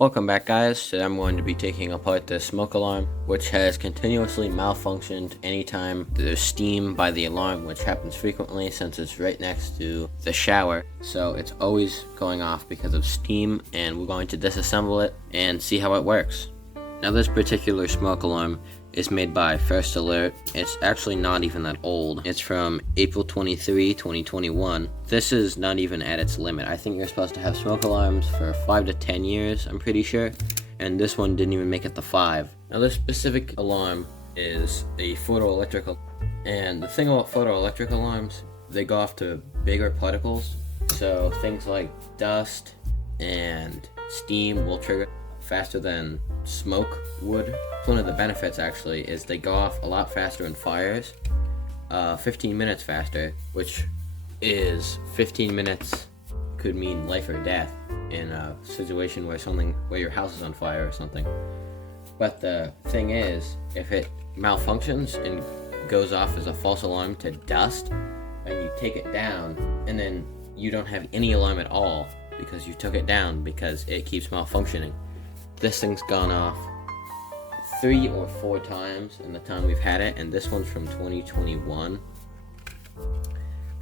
Welcome back, guys. Today I'm going to be taking apart this smoke alarm, which has continuously malfunctioned anytime there's steam by the alarm, which happens frequently since it's right next to the shower. So it's always going off because of steam, and we're going to disassemble it and see how it works. Now, this particular smoke alarm is made by First Alert. It's actually not even that old. It's from April 23, 2021. This is not even at its limit. I think you're supposed to have smoke alarms for 5 to 10 years, I'm pretty sure. And this one didn't even make it to 5. Now, this specific alarm is a photoelectric. And the thing about photoelectric alarms, they go off to bigger particles. So things like dust and steam will trigger faster than smoke would. One of the benefits actually is they go off a lot faster in fires, 15 minutes faster, which is 15 minutes could mean life or death in a situation where your house is on fire or something. But the thing is, if it malfunctions and goes off as a false alarm to dust, and you take it down, and then you don't have any alarm at all because you took it down because it keeps malfunctioning. This thing's gone off 3 or 4 times in the time we've had it, and this one's from 2021.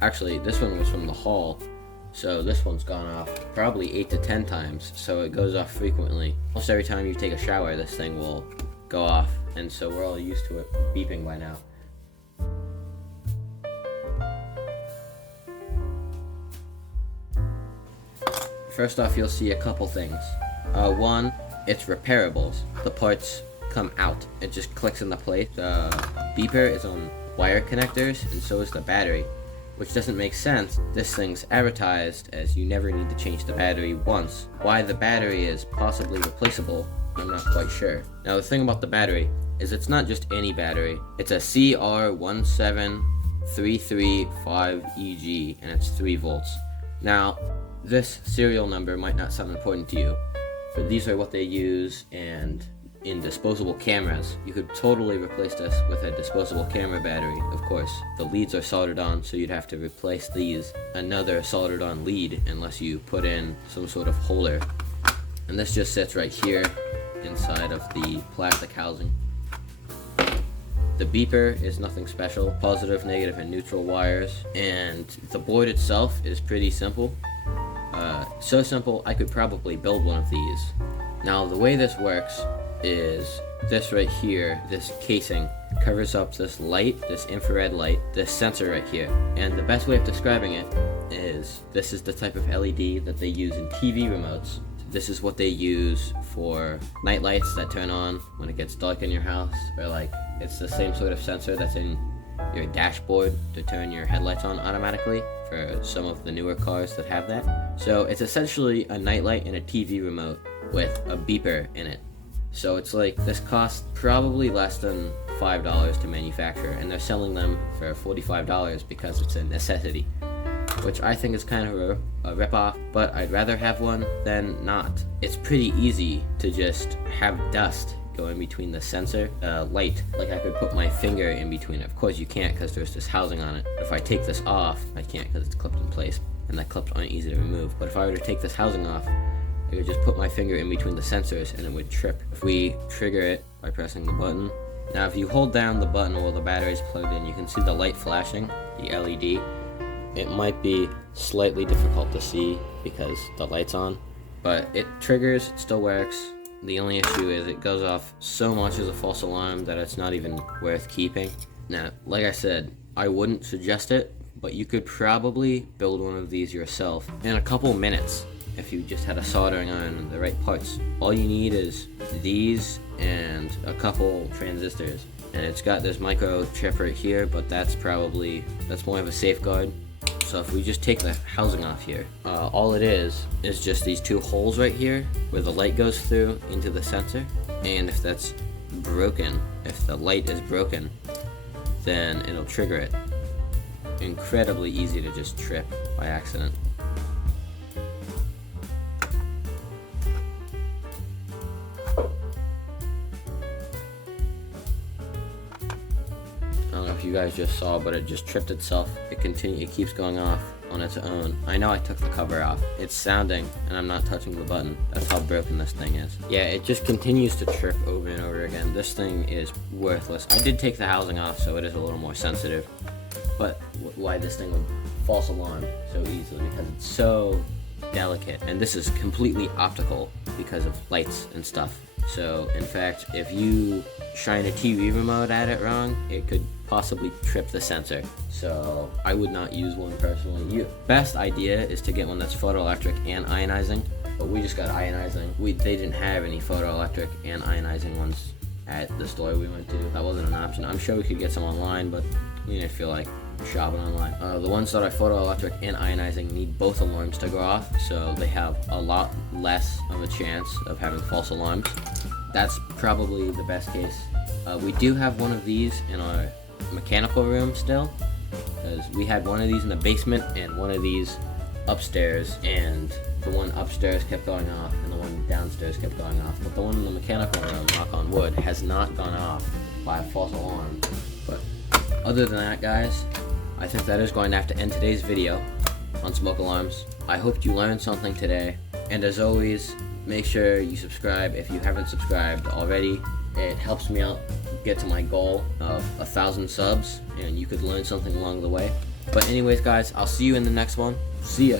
Actually, this one was from the haul, so this one's gone off probably 8 to 10 times, so it goes off frequently. Almost every time you take a shower, this thing will go off, and so we're all used to it beeping by now. First off, you'll see a couple things. One, it's repairables. The parts come out. It just clicks into place. The beeper is on wire connectors, and so is the battery, which doesn't make sense. This thing's advertised as you never need to change the battery once. Why the battery is possibly replaceable, I'm not quite sure. Now, the thing about the battery is it's not just any battery. It's a CR17335EG, and it's 3 volts. Now, this serial number might not sound important to you, but these are what they use in disposable cameras. You could totally replace this with a disposable camera battery. Of course, the leads are soldered on, so you'd have to replace these another soldered on lead unless you put in some sort of holder. And this just sits right here inside of the plastic housing. The beeper is nothing special. Positive, negative, and neutral wires. And the board itself is pretty simple. So simple, I could probably build one of these. Now, the way this works is this right here, this casing, covers up this light, this infrared light, this sensor right here. And the best way of describing it is this is the type of LED that they use in TV remotes. This is what they use for night lights that turn on when it gets dark in your house, or like it's the same sort of sensor that's in your dashboard to turn your headlights on automatically for some of the newer cars that have that. So it's essentially a nightlight and a TV remote with a beeper in it. So it's like this costs probably less than $5 to manufacture, and they're selling them for $45 because it's a necessity, which I think is kind of a rip-off, but I'd rather have one than not. It's pretty easy to just have dust go in between the sensor light. Like, I could put my finger in between it. Of course you can't because there's this housing on it. If I take this off, I can't because it's clipped in place, and the clips aren't easy to remove. But if I were to take this housing off, I could just put my finger in between the sensors and it would trip. If we trigger it by pressing the button. Now, if you hold down the button while the battery is plugged in, you can see the light flashing, the LED. It might be slightly difficult to see because the light's on, but it triggers, it still works. The only issue is it goes off so much as a false alarm that it's not even worth keeping. Now, like I said, I wouldn't suggest it, but you could probably build one of these yourself in a couple minutes if you just had a soldering iron and the right parts. All you need is these and a couple transistors. And it's got this microchip right here, but that's more of a safeguard. So if we just take the housing off here, all it is just these 2 holes right here where the light goes through into the sensor. And if that's broken, if the light is broken, then it'll trigger it. Incredibly easy to just trip by accident. I don't know if you guys just saw, but it just tripped itself. It keeps going off on its own. I know I took the cover off. It's sounding, and I'm not touching the button. That's how broken this thing is. Yeah, it just continues to trip over and over again. This thing is worthless. I did take the housing off, so it is a little more sensitive. But why this thing would false alarm so easily, because it's so delicate. And this is completely optical because of lights and stuff. So, in fact, if you shine a TV remote at it wrong, it could possibly trip the sensor. So, I would not use one personally. Best idea is to get one that's photoelectric and ionizing, but we just got ionizing. They didn't have any photoelectric and ionizing ones at the store we went to. That wasn't an option. I'm sure we could get some online, but we didn't feel like shopping online. The ones that are photoelectric and ionizing need both alarms to go off, so they have a lot less of a chance of having false alarms. That's probably the best case. We do have one of these in our mechanical room still, because we had one of these in the basement and one of these upstairs, and the one upstairs kept going off and the one downstairs kept going off, but the one in the mechanical room, knock on wood, has not gone off by a false alarm. But other than that, guys, I think that is going to have to end today's video on smoke alarms. I hope you learned something today, and as always, make sure you subscribe if you haven't subscribed already. It helps me out get to my goal of 1,000 subs, and you could learn something along the way. But anyways, guys, I'll see you in the next one. See ya.